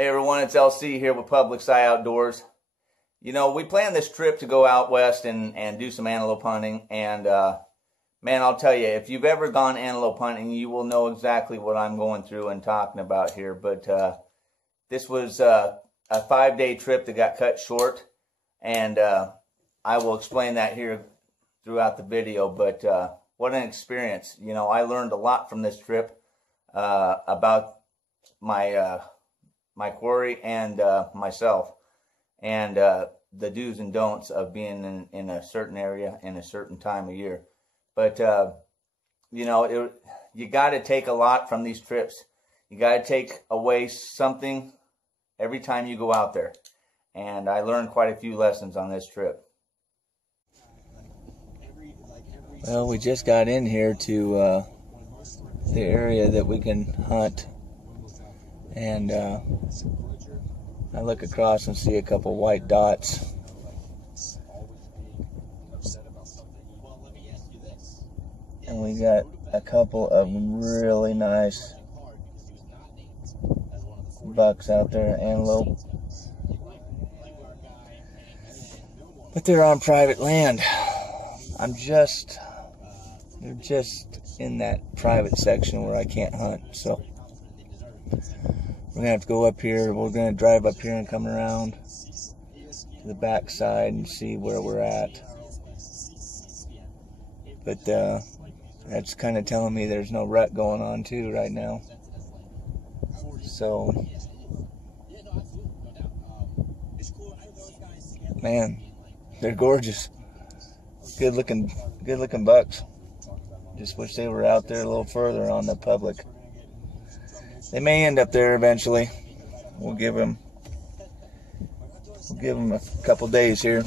Hey everyone, it's LC here with Public Sci Outdoors. You know, we planned this trip to go out west and do some antelope hunting, and man, I'll tell you, if you've ever gone antelope hunting, you will know exactly what I'm going through and talking about here. But this was a 5-day trip that got cut short, and I will explain that here throughout the video. But what an experience. You know, I learned a lot from this trip about my quarry and myself, and the do's and don'ts of being in a certain area in a certain time of year. But you know, you got to take a lot from these trips. You got to take away something every time you go out there, and I learned quite a few lessons on this trip. Well, we just got in here to the area that we can hunt, and I look across and see a couple white dots. And we got a couple of really nice bucks out there, antelope. But they're on private land. They're just in that private section where I can't hunt, so we're gonna have to go up here. We're gonna drive up here and come around to the back side and see where we're at. But that's kind of telling me there's no rut going on too right now. So, man, they're gorgeous. Good looking bucks. Just wish they were out there a little further on the public. They may end up there eventually. We'll give them a couple days here.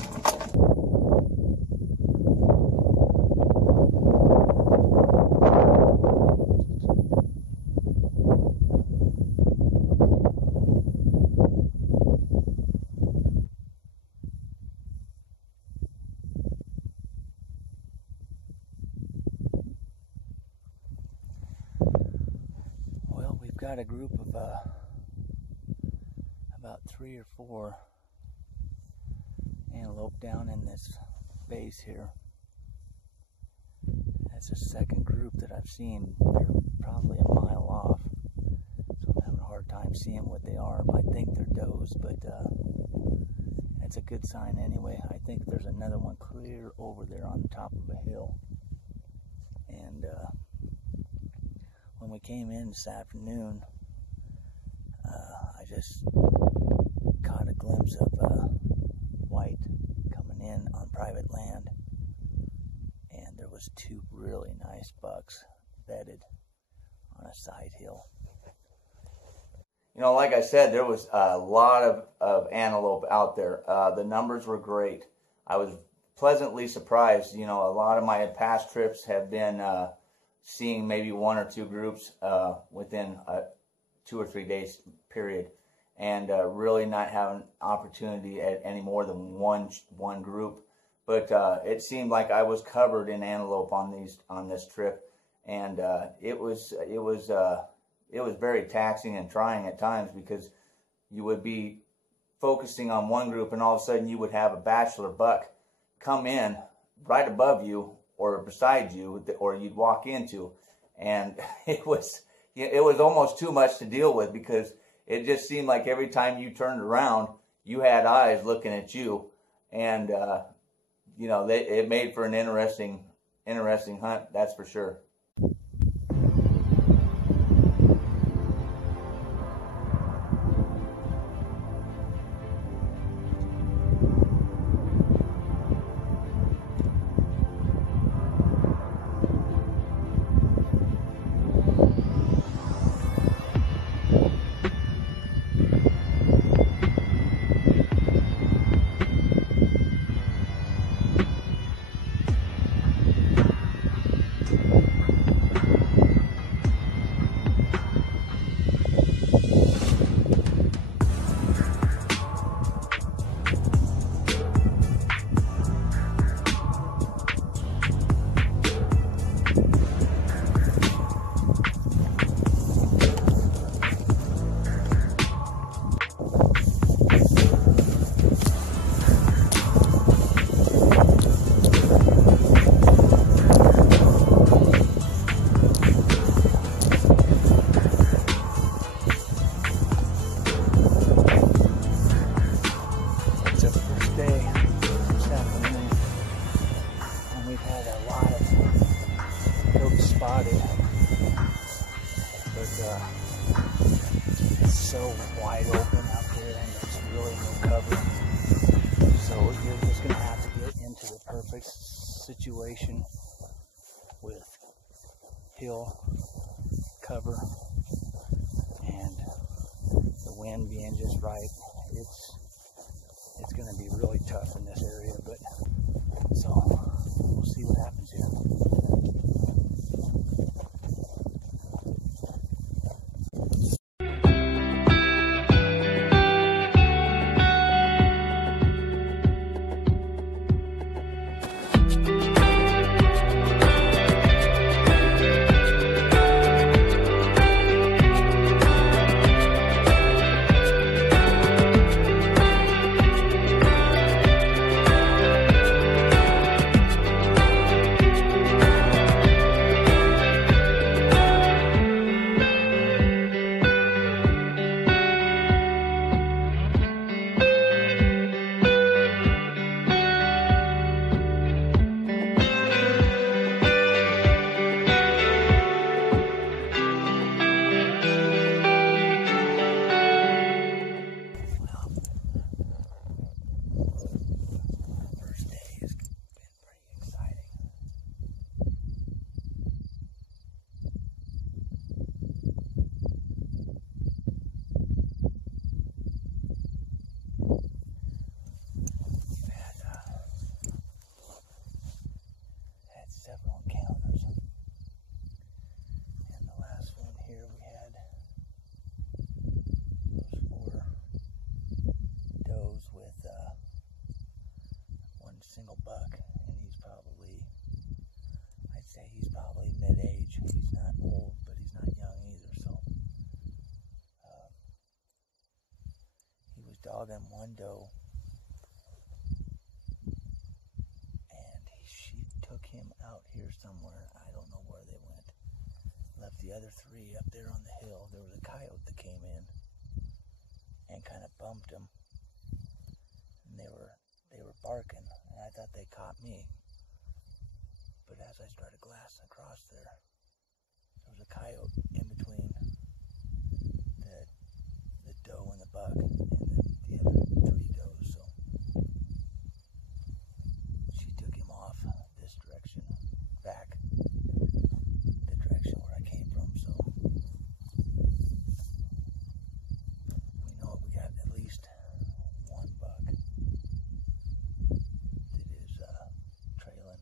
Got a group of about 3 or 4 antelope down in this base here. That's the second group that I've seen. They're probably a mile off, so I'm having a hard time seeing what they are. I think they're does, but that's a good sign anyway. I think there's another one clear over there on the top of a hill, and when we came in this afternoon, I just caught a glimpse of white coming in on private land, and there was 2 really nice bucks bedded on a side hill. You know, like I said, there was a lot of antelope out there. The numbers were great. I was pleasantly surprised. You know, a lot of my past trips have been seeing maybe 1 or 2 groups within a 2 or 3 days period, and really not having opportunity at any more than one group. But it seemed like I was covered in antelope on this trip, and it was very taxing and trying at times, because you would be focusing on one group and all of a sudden you would have a bachelor buck come in right above you or beside you, or you'd walk into, and it was almost too much to deal with, because it just seemed like every time you turned around, you had eyes looking at you, and you know, it made for an interesting hunt, that's for sure. wide open out there and there's really no cover. So you're just going to have to get into the perfect situation with hill cover and the wind being just right. It's going to be really tough in this area, but so we'll see what happens here. Several encounters, and the last one here we had those 4 does with one single buck, and he's probably, I'd say he's probably mid-age. He's not old, but he's not young either, so he was dogging one doe. Him out here somewhere. I don't know where they went. Left the other 3 up there on the hill. There was a coyote that came in and kind of bumped him, and they were barking, and I thought they caught me. But as I started glassing across there was a coyote in between the doe and the buck, and then the other 3 does. So she took him off this direction, back the direction where I came from. So we know we got at least 1 buck that is trailing.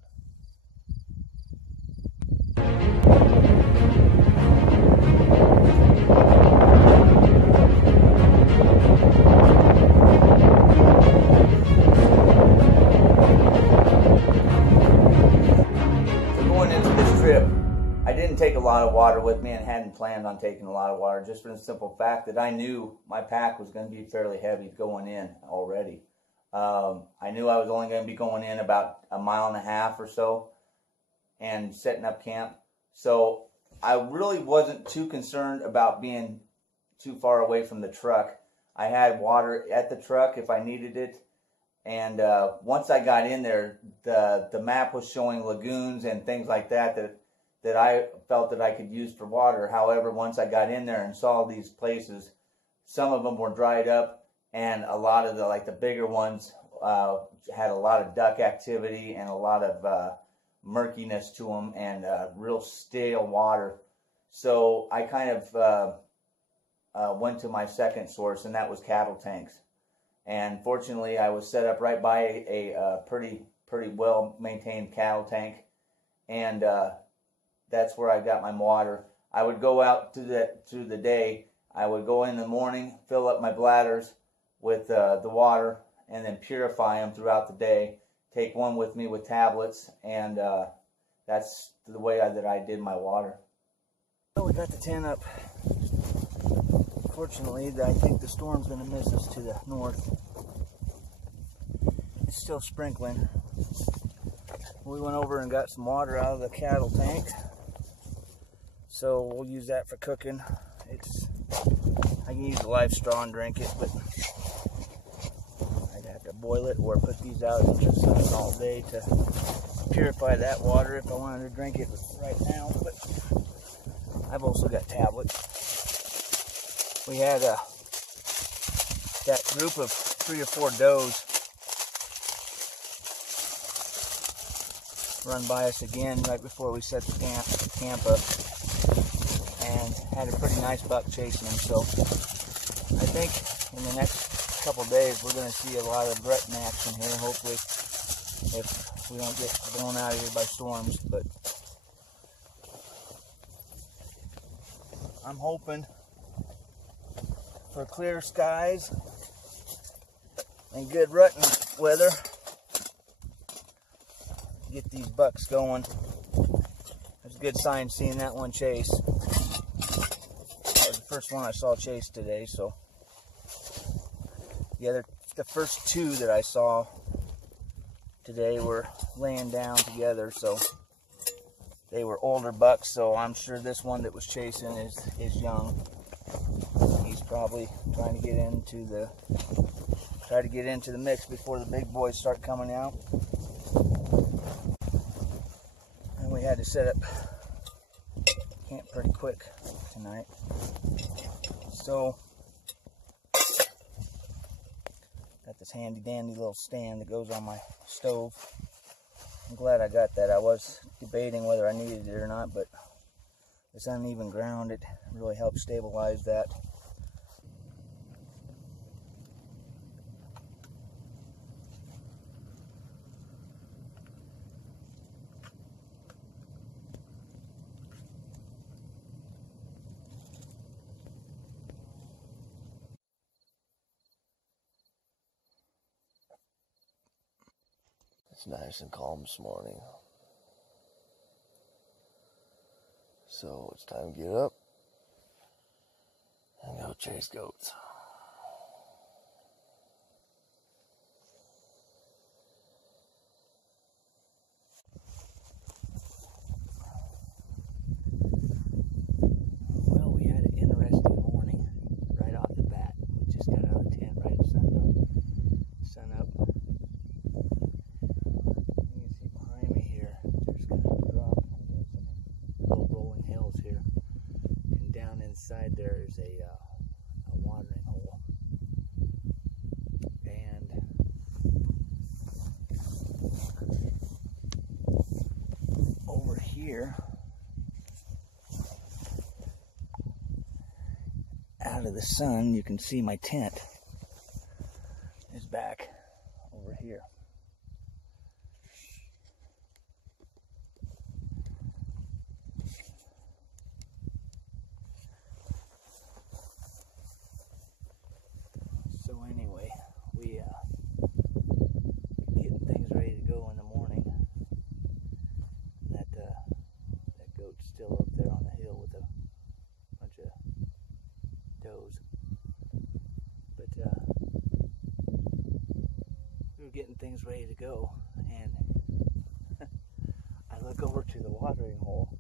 I didn't take a lot of water with me and hadn't planned on taking a lot of water, just for the simple fact that I knew my pack was going to be fairly heavy going in already. I knew I was only going to be going in about 1.5 miles or so and setting up camp. So I really wasn't too concerned about being too far away from the truck. I had water at the truck if I needed it. And once I got in there, the map was showing lagoons and things like that I felt that I could use for water. However, once I got in there and saw these places, some of them were dried up, and a lot of the bigger ones had a lot of duck activity and a lot of murkiness to them and real stale water. So I kind of went to my second source, and that was cattle tanks. And fortunately, I was set up right by a pretty well maintained cattle tank, and that's where I got my water. I would go out through the day. I would go in the morning, fill up my bladders with the water, and then purify them throughout the day. Take one with me with tablets, and that's the way that I did my water. Well, we got the tent up. Fortunately, I think the storm's going to miss us to the north. It's still sprinkling. We went over and got some water out of the cattle tank, so we'll use that for cooking. I can use a live straw and drink it, but I'd have to boil it or put these out in the sun all day to purify that water if I wanted to drink it right now. But I've also got tablets. We had that group of 3 or 4 does run by us again right before we set the camp up, and had a pretty nice buck chasing them. So I think in the next couple days we're going to see a lot of rutting action here, hopefully, if we don't get blown out of here by storms. But I'm hoping for clear skies and good rutting weather to get these bucks going. There's a good sign seeing that one chase. That was the first one I saw chase today. So the first 2 that I saw today were laying down together, so they were older bucks. So I'm sure this one that was chasing is young. He's probably trying to get into the mix before the big boys start coming out. And we had to set up camp pretty quick tonight. So got this handy dandy little stand that goes on my stove. I'm glad I got that. I was debating whether I needed it or not, but this uneven ground, it really helps stabilize that. It's nice and calm this morning. So it's time to get up and go chase goats. Well, we had an interesting morning right off the bat. We just got out of the tent right at sun up. You can see behind me here, there's kind of a drop. There's some little rolling hills here, and down inside there is a watering hole. And over here, out of the sun, you can see my tent is back over here. So anyway, we getting things ready to go in the morning. That goat's still up there on the hill with a bunch of does. But we were getting things ready to go, and I look over to the watering hole,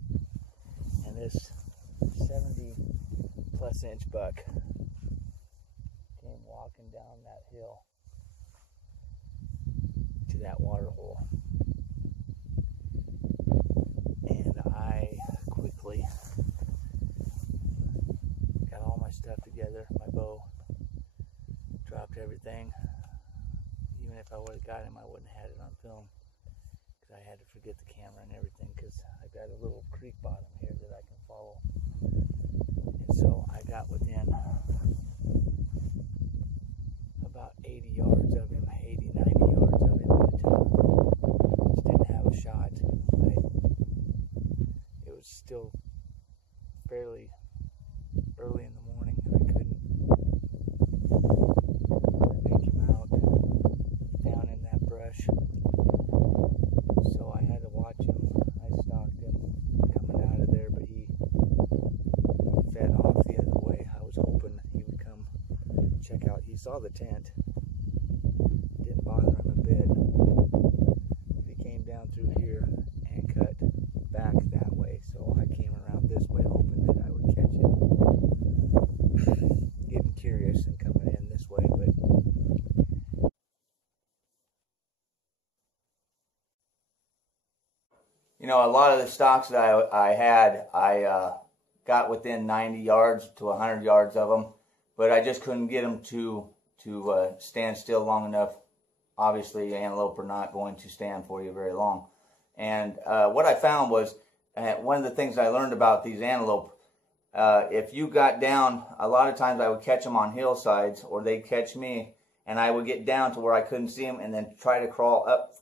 and this 70+ inch buck came walking down that hill to that water hole. And I quickly got all my stuff together, my bow, dropped everything. Even if I would have got him, I wouldn't have had it on film, because I had to forget the camera and everything, because I've got a little creek bottom here that I can follow. And so I got within about 80 yards of him, 80, 90 yards of him, but just didn't have a shot. It was still fairly early in the morning, and I couldn't make him out down in that brush. So I had to watch him. I stalked him coming out of there, but he fed off the other way. I was hoping he would come check out. He saw the tent. Didn't bother him a bit. But he came down through here and cut back that way. So I came around this way hoping that I would catch him. Getting curious and coming in this way, but you know, a lot of the stalks that I got within 90 yards to 100 yards of them, but I just couldn't get them to to stand still long enough. Obviously, antelope are not going to stand for you very long. And what I found was, one of the things I learned about these antelope, if you got down, a lot of times I would catch them on hillsides, or they'd catch me, and I would get down to where I couldn't see them, and then try to crawl up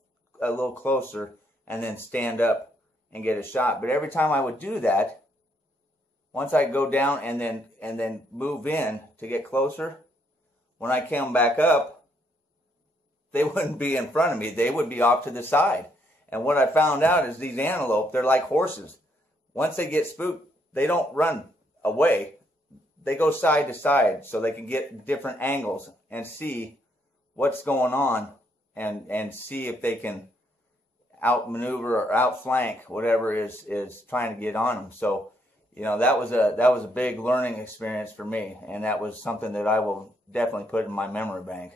a little closer, and then stand up and get a shot. But every time I would do that, once I go down and then move in to get closer, when I came back up, they wouldn't be in front of me. They would be off to the side. And what I found out is these antelope, they're like horses. Once they get spooked, they don't run away. They go side to side so they can get different angles and see what's going on, and see if they can outmaneuver or outflank whatever is trying to get on them. So, you know, that was a big learning experience for me, and that was something that I will definitely put in my memory bank.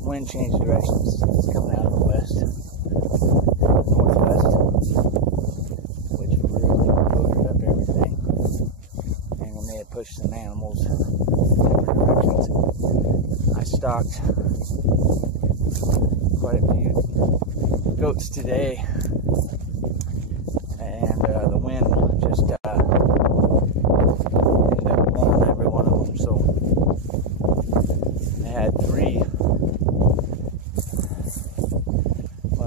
Wind changed directions. It's coming out of the west, northwest, which really boogered up everything, and it may have pushed some animals in different directions. I stalked quite a few goats today, and the wind just ended up blowing every one of them. So I had three.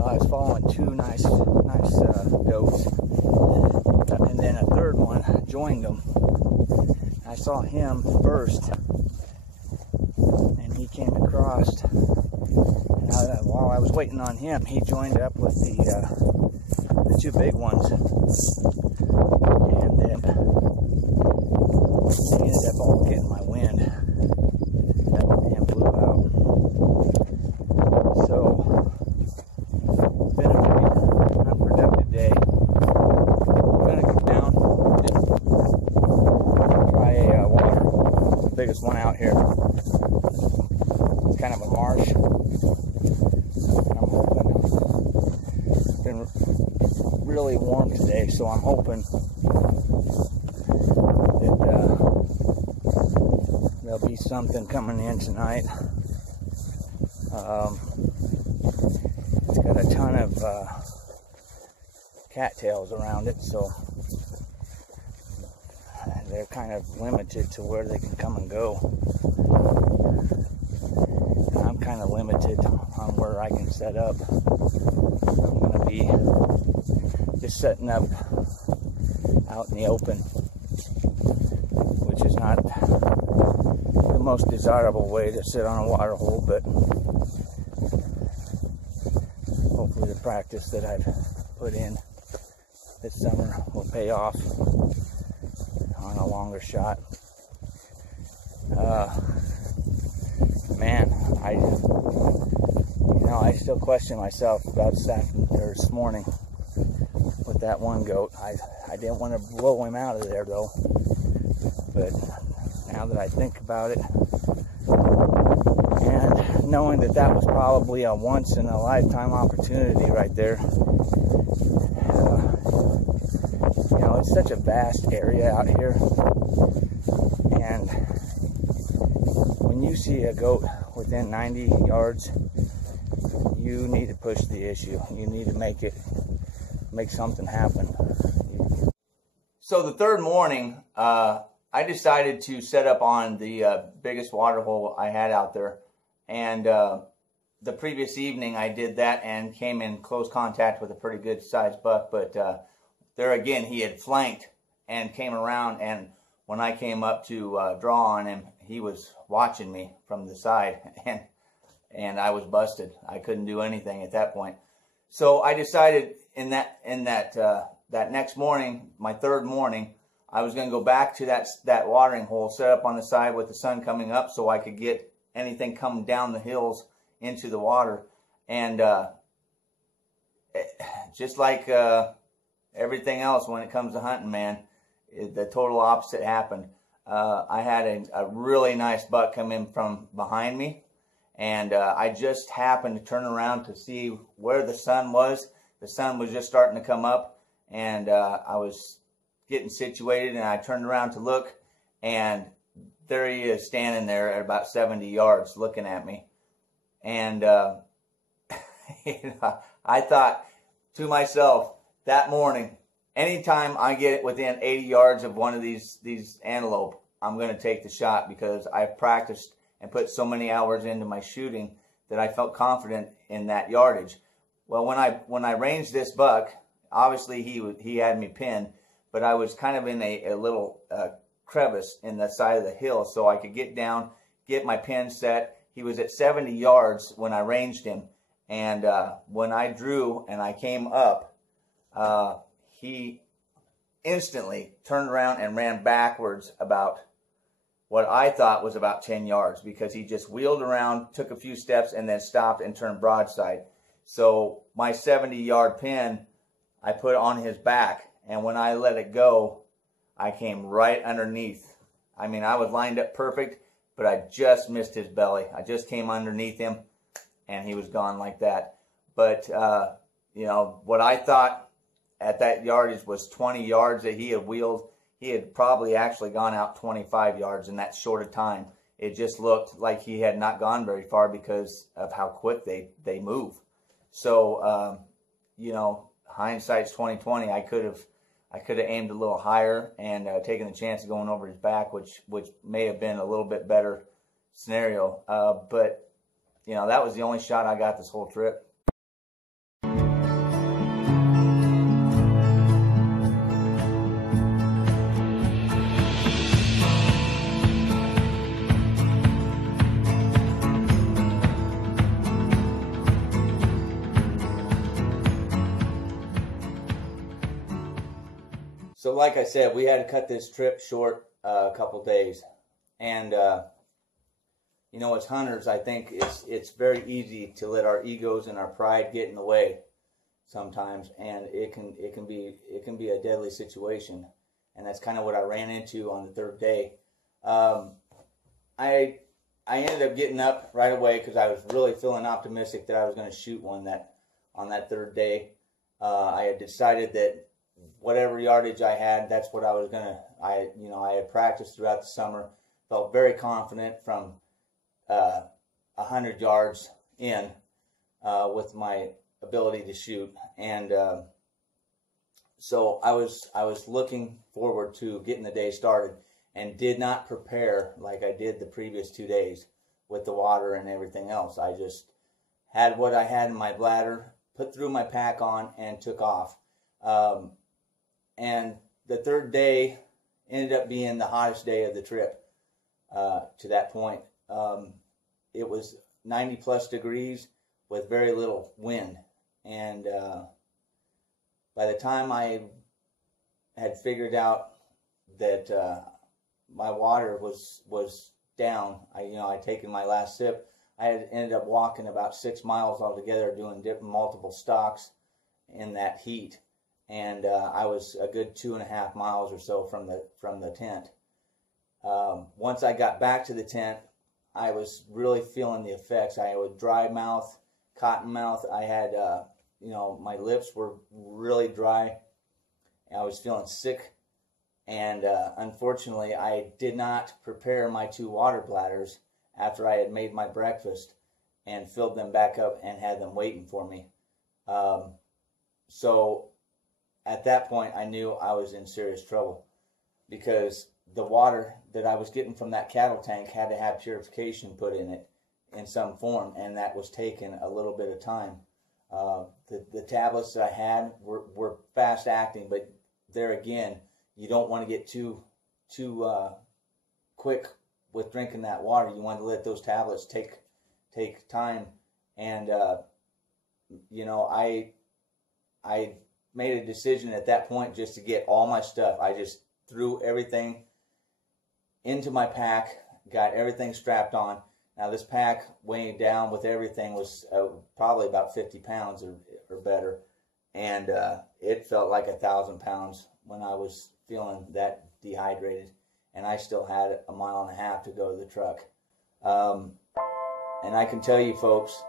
I was following two nice goats, and then a third one joined them. I saw him first, and he came across. And while I was waiting on him, he joined up with the two big ones, and then they ended up all getting my wind. That man blew out. So. Been a pretty unproductive day. I'm gonna go down and try a water. The biggest one out here. It's kind of a marsh. I'm hoping. It's been really warm today, so I'm hoping that there'll be something coming in tonight. It's got a ton of cattails around it, so they're kind of limited to where they can come and go. And I'm kind of limited on where I can set up. I'm going to be just setting up out in the open, which is not the most desirable way to sit on a water hole, but hopefully the practice that I've put in this summer will pay off on a longer shot. Man, I still question myself about this morning with that one goat. I didn't want to blow him out of there though, but now that I think about it, and knowing that that was probably a once in a lifetime opportunity right there. You know, it's such a vast area out here, and when you see a goat within 90 yards, you need to push the issue. You need to make something happen. So the third morning, I decided to set up on the biggest water hole I had out there, and the previous evening I did that and came in close contact with a pretty good sized buck, but there again he had flanked and came around, and when I came up to draw on him, he was watching me from the side, and I was busted. I couldn't do anything at that point. So I decided in that next morning, my third morning, I was going to go back to that watering hole, set up on the side with the sun coming up so I could get anything coming down the hills into the water. And just like everything else when it comes to hunting, man, the total opposite happened. I had a really nice buck come in from behind me, and I just happened to turn around to see where the sun was. The sun was just starting to come up, and I was getting situated, and I turned around to look, and there he is standing there at about 70 yards looking at me. And you know, I thought to myself that morning, anytime I get within 80 yards of one of these antelope, I'm going to take the shot, because I've practiced and put so many hours into my shooting that I felt confident in that yardage. Well, when I ranged this buck, obviously he had me pinned, but I was kind of in a little crevice in the side of the hill, so I could get down, get my pin set. He was at 70 yards when I ranged him, and when I drew and I came up, he instantly turned around and ran backwards about what I thought was about 10 yards, because he just wheeled around, took a few steps, and then stopped and turned broadside. So my 70-yard pin, I put on his back, and when I let it go, I came right underneath. I mean, I was lined up perfect, but I just missed his belly. I just came underneath him, and he was gone like that. But, you know, what I thought at that yardage was 20 yards that he had wheeled. He had probably actually gone out 25 yards in that short of time. It just looked like he had not gone very far because of how quick they move. So, you know, hindsight's 20/20. I could have aimed a little higher and taken the chance of going over his back, which may have been a little bit better scenario. But, you know, that was the only shot I got this whole trip. So like I said, we had to cut this trip short a couple days. And, you know, as hunters, I think it's very easy to let our egos and our pride get in the way sometimes. And it can be a deadly situation. And that's kind of what I ran into on the third day. I ended up getting up right away because I was really feeling optimistic that I was going to shoot one on that third day. I had decided that whatever yardage I had, that's what I was gonna. I had practiced throughout the summer. Felt very confident from 100 yards in with my ability to shoot, and so I was looking forward to getting the day started, and did not prepare like I did the previous 2 days with the water and everything else. I just had what I had in my bladder, put through my pack on, and took off. And the third day ended up being the hottest day of the trip to that point. It was 90 plus degrees with very little wind. And by the time I had figured out that my water was down, I'd taken my last sip, I had ended up walking about 6 miles altogether, doing multiple stalks in that heat. And I was a good 2.5 miles or so from the tent. Once I got back to the tent, I was really feeling the effects. I had dry mouth, cotton mouth. I had, my lips were really dry. I was feeling sick. And unfortunately, I did not prepare my 2 water bladders after I had made my breakfast and filled them back up and had them waiting for me. So at that point, I knew I was in serious trouble, because the water that I was getting from that cattle tank had to have purification put in it in some form, and that was taking a little bit of time. The tablets that I had were fast acting, but there again, you don't want to get too quick with drinking that water. You want to let those tablets take time. And I made a decision at that point just to get all my stuff. I just threw everything into my pack, got everything strapped on. Now this pack, weighing down with everything, was probably about 50 pounds or better, and it felt like 1,000 pounds when I was feeling that dehydrated, and I still had 1.5 miles to go to the truck. And I can tell you, folks,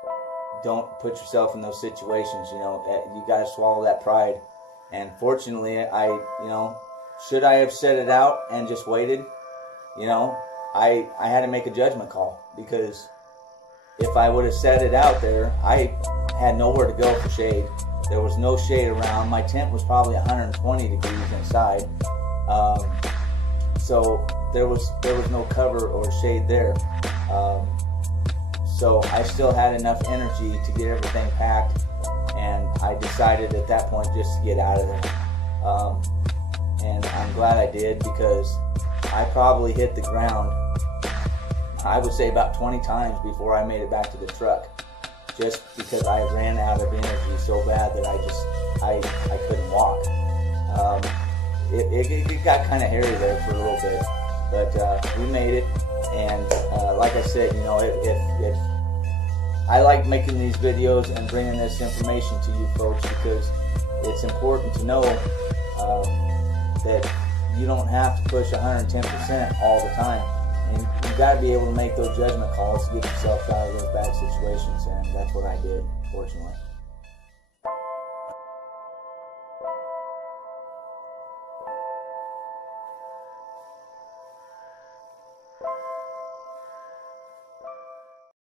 don't put yourself in those situations. You got to swallow that pride. And fortunately, should I have set it out and just waited? I had to make a judgment call, because if I would have set it out there, I had nowhere to go for shade. There was no shade around. My tent was probably 120 degrees inside, so there was no cover or shade there. So I still had enough energy to get everything packed, and I decided at that point just to get out of there. And I'm glad I did, because I probably hit the ground, I would say, about 20 times before I made it back to the truck, just because I ran out of energy so bad that I couldn't walk. It got kind of hairy there for a little bit, but we made it. And like I said, if I like making these videos and bringing this information to you folks, because it's important to know that you don't have to push 110% all the time, and you got to be able to make those judgment calls to get yourself out of those bad situations, and that's what I did, fortunately.